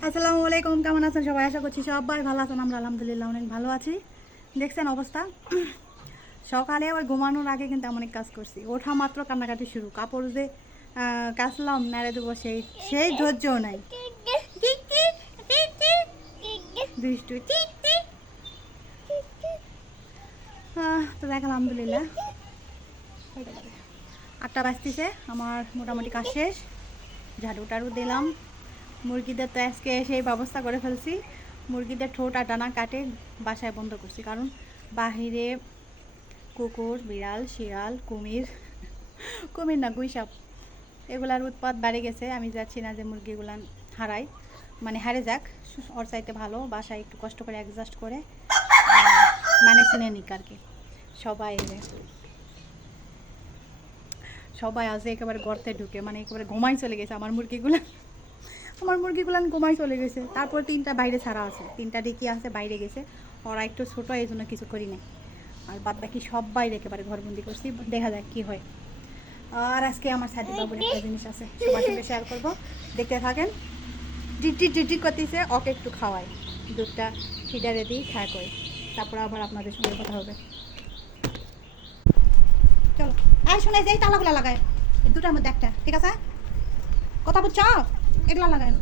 আসসালামু আলাইকুম কেমন আছেন সবাই আশা করছি সবাই ভালো আছেন আমরা আলহামদুলিল্লাহ অনেক ভালো আছি দেখছেন অবস্থা সকালে আবার ঘুমানোর আগে কিন্তু অনেক কাজ করছি ওঠা মাত্র কান্নাকাটি শুরু কাপড় যে আহ, কাচলাম নাড়ে দেবো সেই সেই ধৈর্যও নাই দুষ্টু তো দেখ, আলহামদুলিল্লাহ। আটটা বাজতেছে, আমার মোটামুটি কাজ শেষ। ঝাড়ু টাড়ু দিলাম। মুরগিদের তো আজকে সেই ব্যবস্থা করে ফেলছি। মুরগিদের ঠোঁট আর কাটে, বাসায় বন্ধ করছি। কারণ বাহিরে কুকুর, বিড়াল, শিয়াল, কুমির কুমির না, গুইসাপ, এগুলার উৎপাত বেড়ে গেছে। আমি যাচ্ছি না যে মুরগিগুলান হারাই। মানে হারে যাক, ওর চাইতে ভালো। বাসায় একটু কষ্ট করে অ্যাডজাস্ট করে মানে চিনে নিক আর কি। সবাই সবাই আজ একেবারে গর্তে ঢুকে মানে একেবারে ঘুমাই চলে গেছে আমার মুরগিগুলো। আমার মুরগিগুলো ঘুমাই চলে গেছে। তারপর তিনটা বাইরে ছাড়া আছে। তিনটা ডিকি আছে, বাইরে গেছে। ওরা একটু ছোটো এই জন্য কিছু করি নাই। আর বাদ বাকি সব বাইরে একেবারে ঘরবন্দি করছি। দেখা যাক কী হয়। আর আজকে আমার সাথী বাবুর একটা জিনিস আছে, সবার সঙ্গে শেয়ার করব। দেখতে থাকেন। টিটি টিটি করতেছে, ওকে একটু খাওয়াই। দুধটা ফিডারে দিই খায় করে তারপর আবার আপনাদের সঙ্গে কথা হবে। চলো। আর শোনাই যে এই তালাগুলা লাগায়। দুটার মধ্যে একটা, ঠিক আছে? কথা বুঝছ এগুলা লাগায়।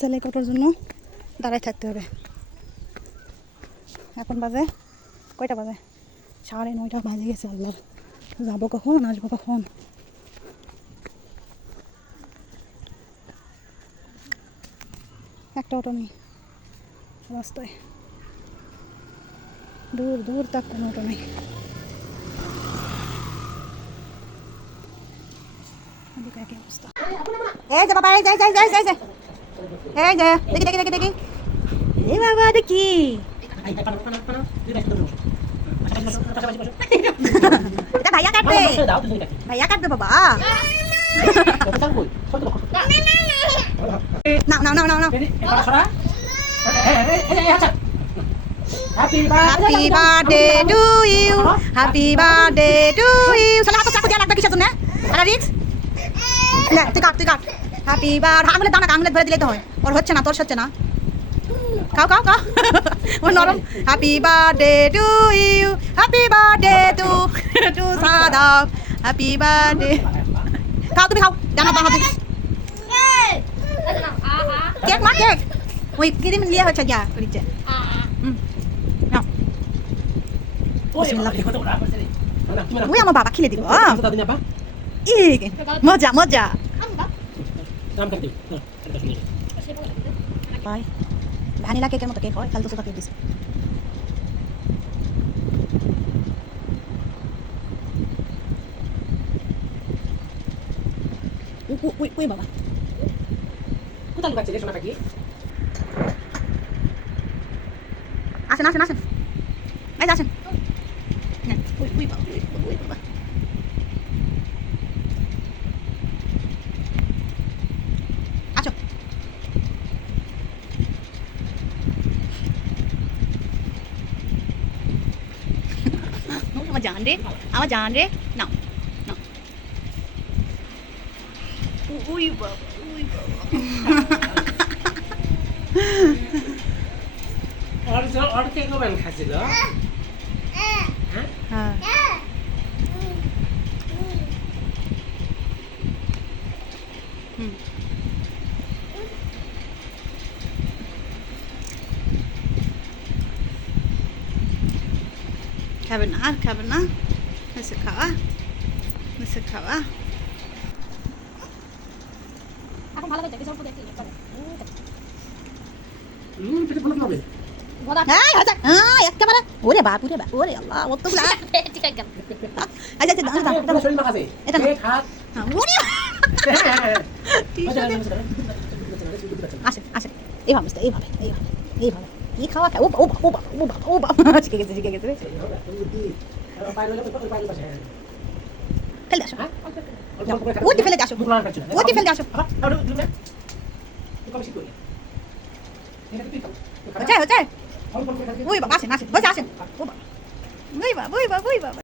সেলাই কটার জন্য দাঁড়ায় থাকতে হবে। এখন বাজে কয়টা বাজে? সাড়ে নয়টা বাজে গেছে আল্লাহ যাব কখন? আসব কখন? একটা অটো নেই রাস্তায়। দূর দূর তাক কোনো অটো নেই। এদিকে একই অবস্থা। এই যে বাবা এই যাই যাই যাই যাই যাই এই যে দেখি দেখি দেখি দেখি। এই বাবা দেখি ভাইয়া কাটবে। ভাইয়া কাটবে। বাবা। নাও happy happy birthday to you happy birthday to you চলে হাতে চাকু দেওয়া লাগবে কিসের জন্য আরে দিলে তো হয় ওর হচ্ছে না তোর হচ্ছে না খাও খাও খাও ও নরম happy to you happy birthday to to Shadab happy খাও তুমি খাও দানা দানা কেক মা কেক ওই ক্রিম লিয়ে হচ্ছে যা করিছে ওই আমার বাবা খেলে দিব মজা মজা ভাই ভ্যানিলা কেকের মতো কেক হয় কাল তো সুতা কেক দিছে উই, উই, উই, উই বাবা আসেন আসেন আসেন। এই আসেন। আসো। আমার জান রে আমার জান রে। নাও নাও। উই বাবা উই বাবা। হ্যাঁ হুম খাবে না আর খাবে না মেসে খাওয়া মেসে খাওয়া এখন ভালো দেখি হ্যাঁ আচ্ছা হ্যাঁ একেবারে। ওরে বাপ ওরে বাপ। ওরে আল্লাহ ও তো ঠিক আছে। আচ্ছা আচ্ছা দাঁড়া দাঁড়া এটা না। হ্যাঁ, ওরে আসে আসে। এইভাবে এইভাবে এইভাবে এইভাবে এই খাওয়া খায়? ও ও বা, ও ও বা, ও বা শিখে গেছে শিখে গেছে। রে। ফেলে আসো। ওটি ফেলে আসো। ওটি ফেলে আসো কবে শিখবে এটা তুই খাও হচ্ছে হচ্ছে। ওই বাবা আসেন আসেন আসেন ওই বাবা ওই বাবা ওই বাবা